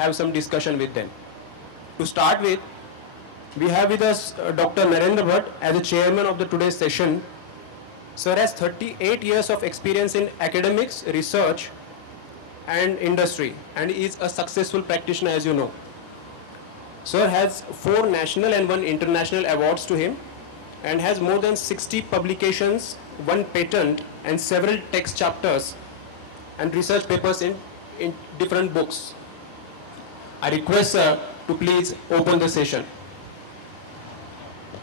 have some discussion with them. To start with, we have with us Dr. Narendra Bhatt as the chairman of the today's session. Sir has 38 years of experience in academics, research and industry, and is a successful practitioner, as you know. Sir has 4 national and 1 international awards to him and has more than 60 publications, 1 patent and several text chapters and research papers in different books. I request sir to please open the session.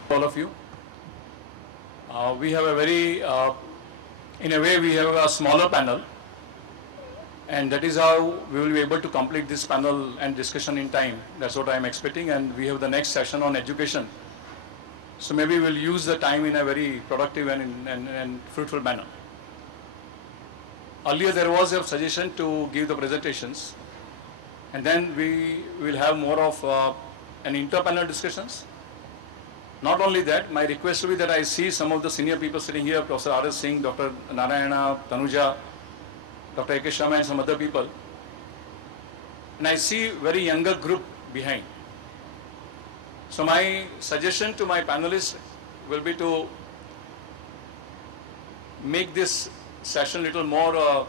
All of you. We have a very, in a way we have a smaller panel, and that is how we will be able to complete this panel and discussion in time. That's what I am expecting, and we have the next session on education. So maybe we'll use the time in a very productive and fruitful manner. Earlier there was a suggestion to give the presentations, and then we will have more of an inter-panel discussions. Not only that, my request will be that I see some of the senior people sitting here, Professor R.S. Singh, Dr. Narayana, Tanuja, Dr. A.K. Sharma and some other people. And I see very younger group behind. So my suggestion to my panelists will be to make this session little more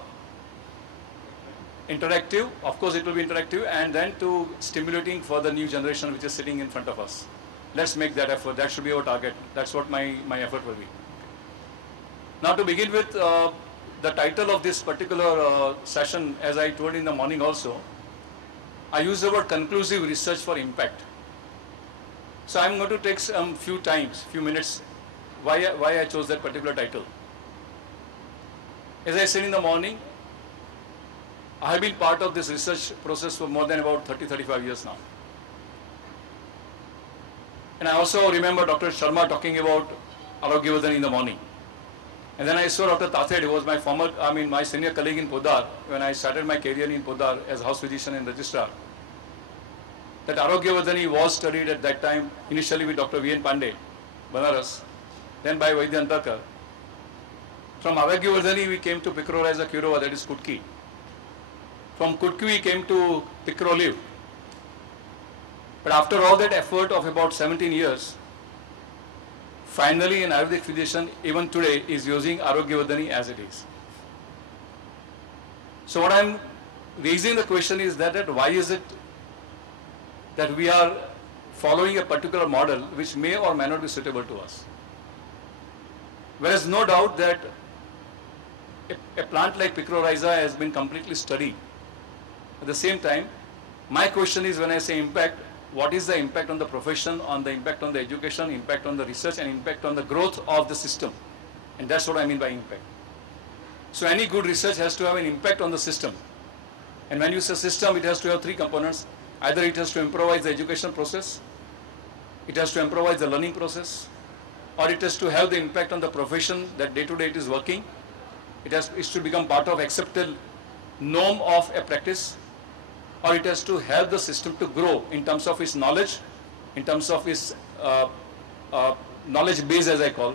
interactive. Of course it will be interactive, and then to stimulating for the new generation which is sitting in front of us. Let's make that effort. That should be our target. That's what my effort will be. Now to begin with, the title of this particular session, as I told in the morning also, I use the word conclusive research for impact. So I'm going to take some few minutes, why I chose that particular title. As I said in the morning, I have been part of this research process for more than about 30-35 years now. And I also remember Dr. Sharma talking about Arogyavardhani in the morning. And then I saw Dr. Tathed, who was my senior colleague in Podar, when I started my career in Podar as house physician and registrar, that Arogyavardhani was studied at that time, initially with Dr. V.N. Pandey, Banaras, then by Vaidya Antarkar. From Arogyavardhani we came to Pikroraiza Kurova, that is Kutki. From Kutki we came to Pikroliv. But after all that effort of about 17 years, finally an Ayurvedic physician even today is using Arogyavardhani as it is. So what I am raising the question is that why is it that we are following a particular model which may or may not be suitable to us. Whereas no doubt that a plant like Pikrorhiza has been completely studied. At the same time, my question is, when I say impact, what is the impact on the profession, on the impact on the education, impact on the research, and impact on the growth of the system? And that's what I mean by impact. So any good research has to have an impact on the system. And when you say system, it has to have 3 components. Either it has to improvise the education process, it has to improvise the learning process, or it has to have the impact on the profession that day to day it is working. It should become part of accepted norm of a practice, or it has to help the system to grow in terms of its knowledge, in terms of its knowledge base, as I call.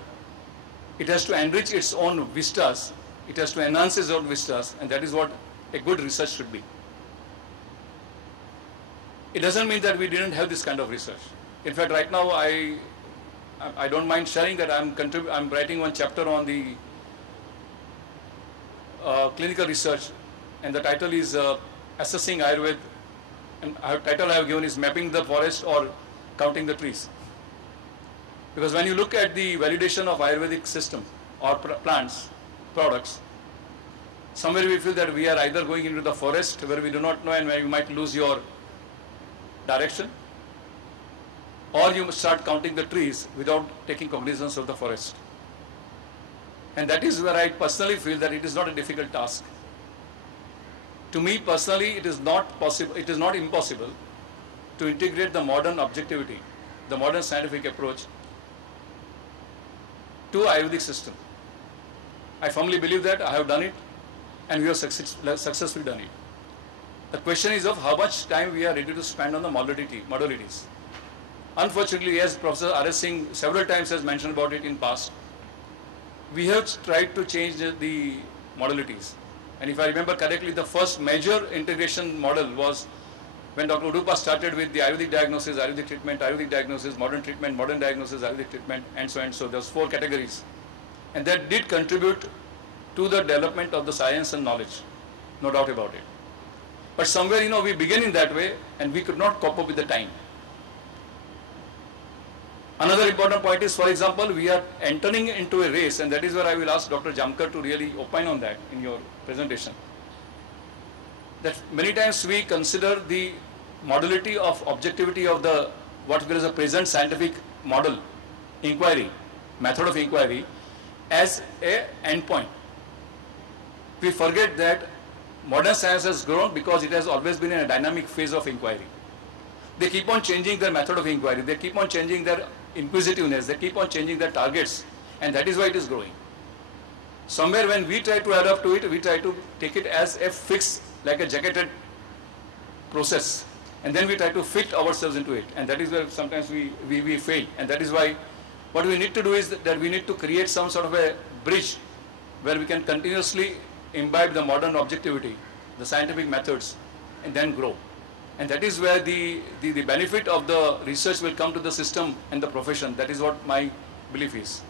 It has to enrich its own vistas, it has to enhance its own vistas, and that is what a good research should be. It doesn't mean that we didn't have this kind of research. In fact, right now I don't mind sharing that I'm writing one chapter on the clinical research, and the title is Assessing Ayurveda, and the title I have given is Mapping the Forest or Counting the Trees. Because when you look at the validation of Ayurvedic system or plants, products, somewhere we feel that we are either going into the forest where we do not know and where you might lose your direction, or you start counting the trees without taking cognizance of the forest. And that is where I personally feel that it is not a difficult task. To me personally, it is not possible, it is not impossible to integrate the modern objectivity, the modern scientific approach to Ayurvedic system. I firmly believe that. I have done it, and we have successfully done it. The question is of how much time we are ready to spend on the modalities. Unfortunately, as Professor R.S. Singh several times has mentioned about it in past, we have tried to change the modalities. And if I remember correctly, the first major integration model was when Dr. Udupa started with the Ayurvedic diagnosis, Ayurvedic diagnosis, modern diagnosis, Ayurvedic treatment, and so and so. There's 4 categories. And that did contribute to the development of the science and knowledge, no doubt about it. But somewhere, we began in that way and we could not cope up with the time. Another important point is, for example, we are entering into a race, and that is where I will ask Dr. Jamkar to really opine on that in your presentation. That many times we consider the modality of objectivity of the what is a present scientific model, inquiry, method of inquiry, as a endpoint. We forget that modern science has grown because it has always been in a dynamic phase of inquiry. They keep on changing their method of inquiry, they keep on changing their inquisitiveness, they keep on changing their targets, and that is why it is growing. Somewhere when we try to adapt to it, we try to take it as a fixed, like a jacketed process, and then we try to fit ourselves into it, and that is where sometimes we fail. And that is why what we need to do is that we need to create some sort of a bridge where we can continuously imbibe the modern objectivity, the scientific methods, and then grow. And that is where the benefit of the research will come to the system and the profession. That is what my belief is.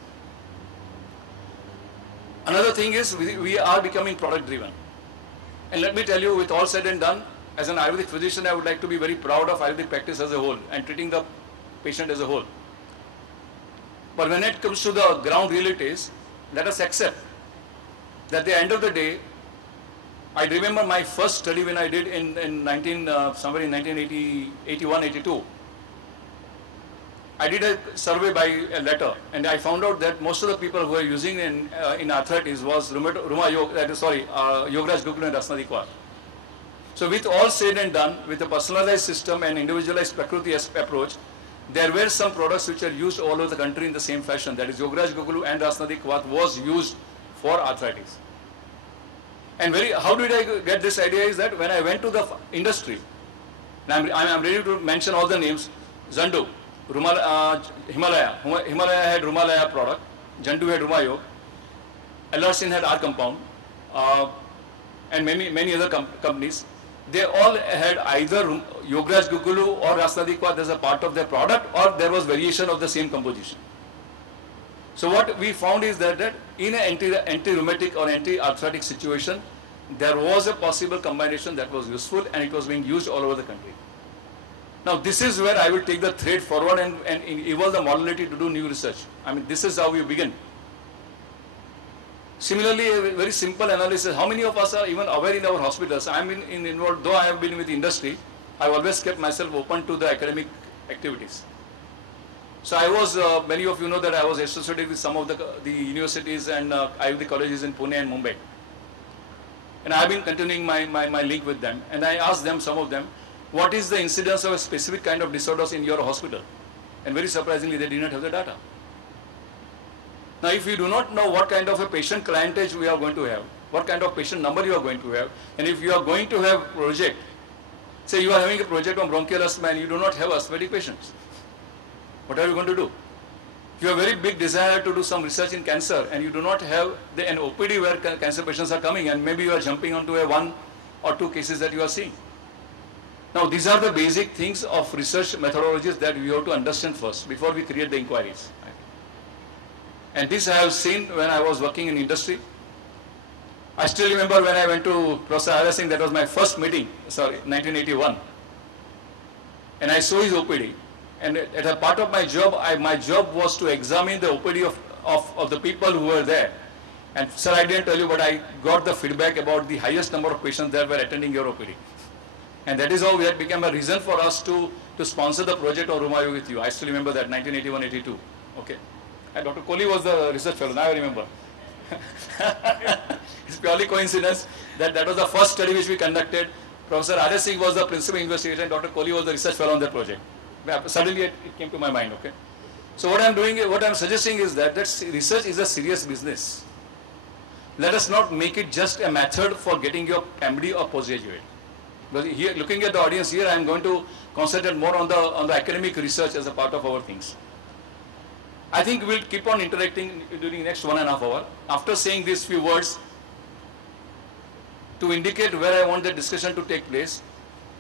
Another thing is we are becoming product driven. And let me tell you, with all said and done, as an Ayurvedic physician, I would like to be very proud of Ayurvedic practice as a whole and treating the patient as a whole. But when it comes to the ground realities, let us accept that at the end of the day, I remember my first study when I did somewhere in 1981, 82. I did a survey by a letter, and I found out that most of the people who were using in arthritis was Yograj Gukul and Rasnadi Kaur. So with all said and done, with a personalized system and individualized Prakriti approach, there were some products which are used all over the country in the same fashion. That is, Yograj Gukulu and Rasnadi Kaur was used for arthritis. And how did I get this idea is that when I went to the industry, and I'm ready to mention all the names, Zandu, Himalaya had Rumalaya product, Zandu had Rumayog, Ellersin had R compound, and many other companies. They all had either Yograj Gukulu or Rasnadi Kaur as a part of their product, or there was variation of the same composition. So what we found is that in an anti-rheumatic or anti-arthritic situation, there was a possible combination that was useful, and it was being used all over the country. Now this is where I will take the thread forward and evolve the modality to do new research. I mean, this is how we begin. Similarly, a very simple analysis, how many of us are even aware in our hospitals? I am involved, though I have been with industry, I have always kept myself open to the academic activities. So I was, many of you know that I was associated with some of the universities and Ayurvedic colleges in Pune and Mumbai. And I have been continuing my link with them. And I asked them, some of them, what is the incidence of a specific kind of disorders in your hospital? And very surprisingly, they did not have the data. Now, if you do not know what kind of a patient clientage we are going to have, what kind of patient number you are going to have, and if you are going to have project, say you are having a project on bronchial asthma and you do not have asthmatic patients, what are you going to do? If you have a very big desire to do some research in cancer and you do not have an OPD where cancer patients are coming, and maybe you are jumping onto a 1 or 2 cases that you are seeing. Now, these are the basic things of research methodologies that we have to understand first before we create the inquiries. And this I have seen when I was working in industry. I still remember when I went to Professor Ayurveda Singh, that was my first meeting, 1981. And I saw his OPD. And at a part of my job, my job was to examine the OPD of the people who were there. And sir, I didn't tell you, but I got the feedback about the highest number of patients that were attending your OPD. And that is how it became a reason for us to sponsor the project of Rumayo with you. I still remember that, 1981-82. Okay. And Dr. Kohli was the research fellow, now I remember. It's purely coincidence that was the first study which we conducted. Professor Ayurveda Singh was the principal investigator and Dr. Kohli was the research fellow on that project. Suddenly it came to my mind, okay. So what I'm suggesting is that research is a serious business. Let us not make it just a method for getting your MD or postgraduate. But here, looking at the audience here, I am going to concentrate more on the academic research as a part of our things. I think we'll keep on interacting during the next 1.5 hours. After saying these few words, to indicate where I want the discussion to take place,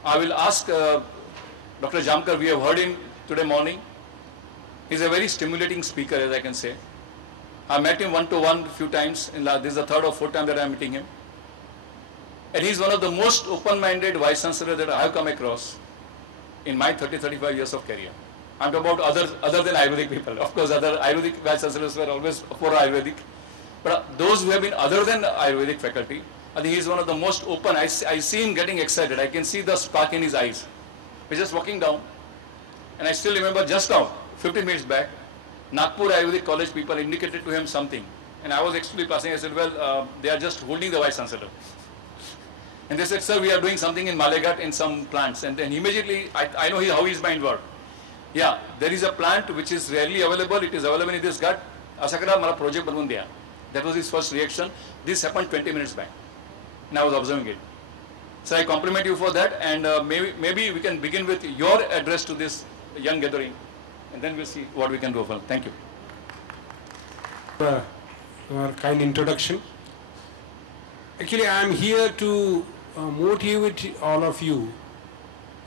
I will ask Dr. Jamkar, we have heard him today morning. He's a very stimulating speaker, as I can say. I met him one-to-one a few times. This is the third or fourth time that I am meeting him. And he's one of the most open-minded vice chancellors that I have come across in my 35 years of career. I'm talking about other than Ayurvedic people. Of course, other Ayurvedic vice chancellors were always for Ayurvedic. But those who have been other than the Ayurvedic faculty, I think he's one of the most open. I see him getting excited. I can see the spark in his eyes. We're just walking down. And I still remember just now, 15 minutes back, Nagpur Ayurvedic College people indicated to him something. And I was actually passing. I said, well, they are just holding the vice chancellor. And they said, sir, we are doing something in Malegat in some plants. And then immediately, I know how his mind worked. Yeah, there is a plant which is rarely available. It is available in this gut. Asakada mara project banun diya. That was his first reaction. This happened 20 minutes back. And I was observing it. So I compliment you for that. And maybe we can begin with your address to this young gathering. And then we'll see what we can do. Thank you. Your kind introduction. Actually, I am here to motivate all of you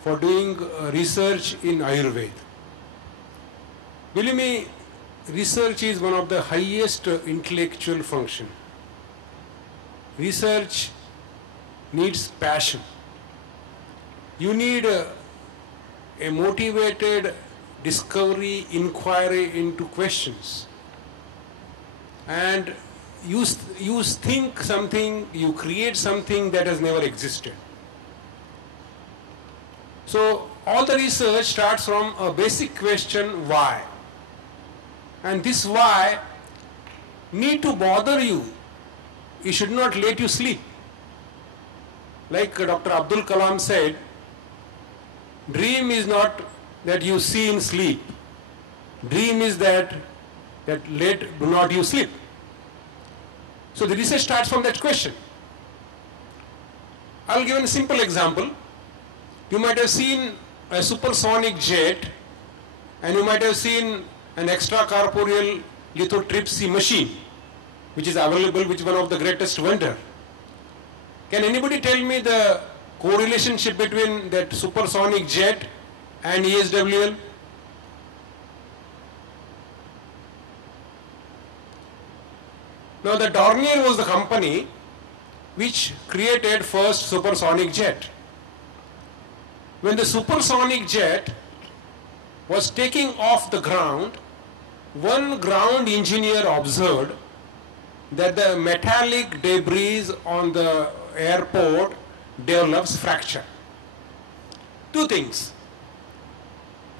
for doing research in Ayurveda. Believe me, research is one of the highest intellectual function. Research needs passion. You need a motivated discovery, inquiry into questions. And you think something, you create something that has never existed. So all the research starts from a basic question, why? And this why need to bother you. It should not let you sleep. Like Dr. Abdul Kalam said, dream is not that you see in sleep. Dream is that do not you sleep. So the research starts from that question. I'll give a simple example. You might have seen a supersonic jet, and you might have seen an extracorporeal lithotripsy machine, which is available, which is one of the greatest wonder. Can anybody tell me the correlationship between that supersonic jet and ESWL? Now the Dornier was the company which created first supersonic jet. When the supersonic jet was taking off the ground, one ground engineer observed that the metallic debris on the airport develops fracture. Two things: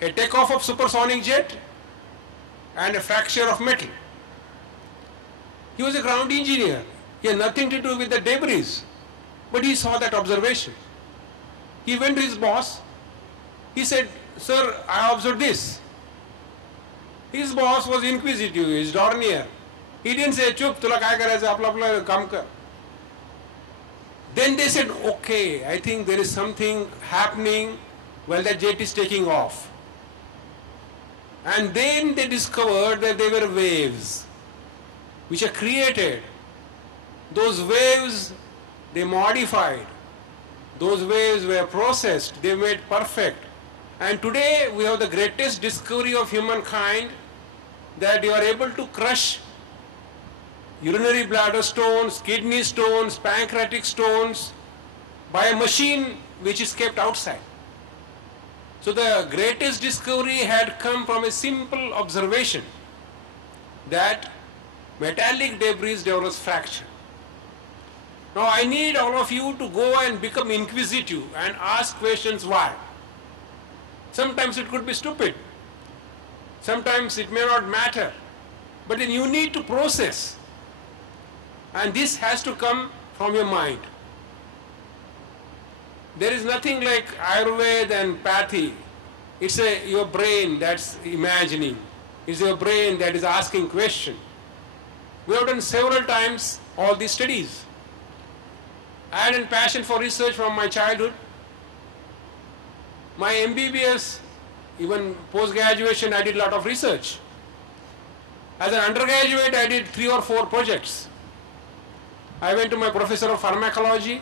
a takeoff of supersonic jet and a fracture of metal. He was a ground engineer. He had nothing to do with the debris, but he saw that observation. He went to his boss. He said, "Sir, I observed this." His boss was inquisitive. He's Dornier. He didn't say, "Chup, tula kya karaise? Apna kaam kar." Then they said, "Okay, I think there is something happening while that jet is taking off." And then they discovered that there were waves which are created. Those waves, they modified. Those waves were processed. They made perfect. And today we have the greatest discovery of humankind, that you are able to crush urinary bladder stones, kidney stones, pancreatic stones by a machine which is kept outside. So the greatest discovery had come from a simple observation that metallic debris develops fracture. Now I need all of you to go and become inquisitive and ask questions why. Sometimes it could be stupid. Sometimes it may not matter. But then you need to process. And this has to come from your mind. There is nothing like Ayurveda and Pathy. It's your brain that's imagining. It's your brain that is asking questions. We have done several times all these studies. I had a passion for research from my childhood. My MBBS, even post-graduation, I did a lot of research. As an undergraduate, I did 3 or 4 projects. I went to my professor of pharmacology,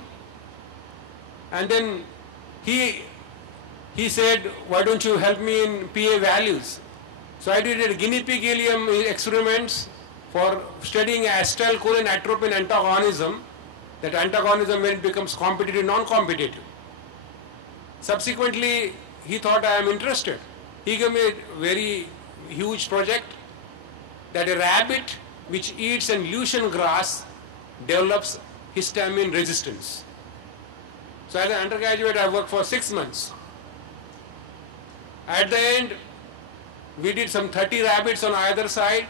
and then he said, why don't you help me in PA values? So I did guinea pig helium experiments for studying acetylcholine atropine antagonism, that antagonism when it becomes competitive, non-competitive. Subsequently, he thought I am interested. He gave me a very huge project that a rabbit which eats an Lushan grass develops histamine resistance. So as an undergraduate, I worked for 6 months. At the end, we did some 30 rabbits on either side,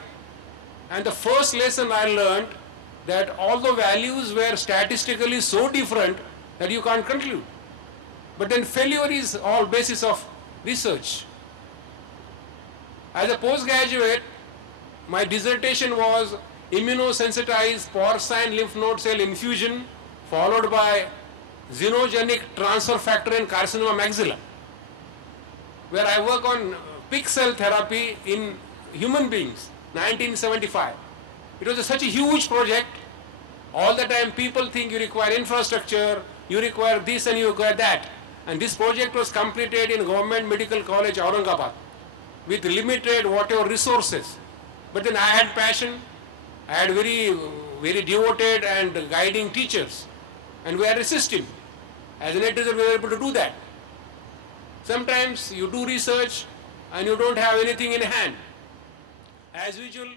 and the first lesson I learned that all the values were statistically so different that you can't conclude. But then failure is all basis of research. As a postgraduate, my dissertation was immunosensitized porcine lymph node cell infusion followed by xenogenic transfer factor in carcinoma maxilla, where I work on pixel therapy in human beings, 1975. It was such a huge project. All the time people think you require infrastructure, you require this and you require that. And this project was completed in Government Medical College, Aurangabad, with limited whatever resources. But then I had passion, I had very devoted and guiding teachers, and we are resisting. As an editor, we were able to do that. Sometimes you do research and you don't have anything in hand. As usual,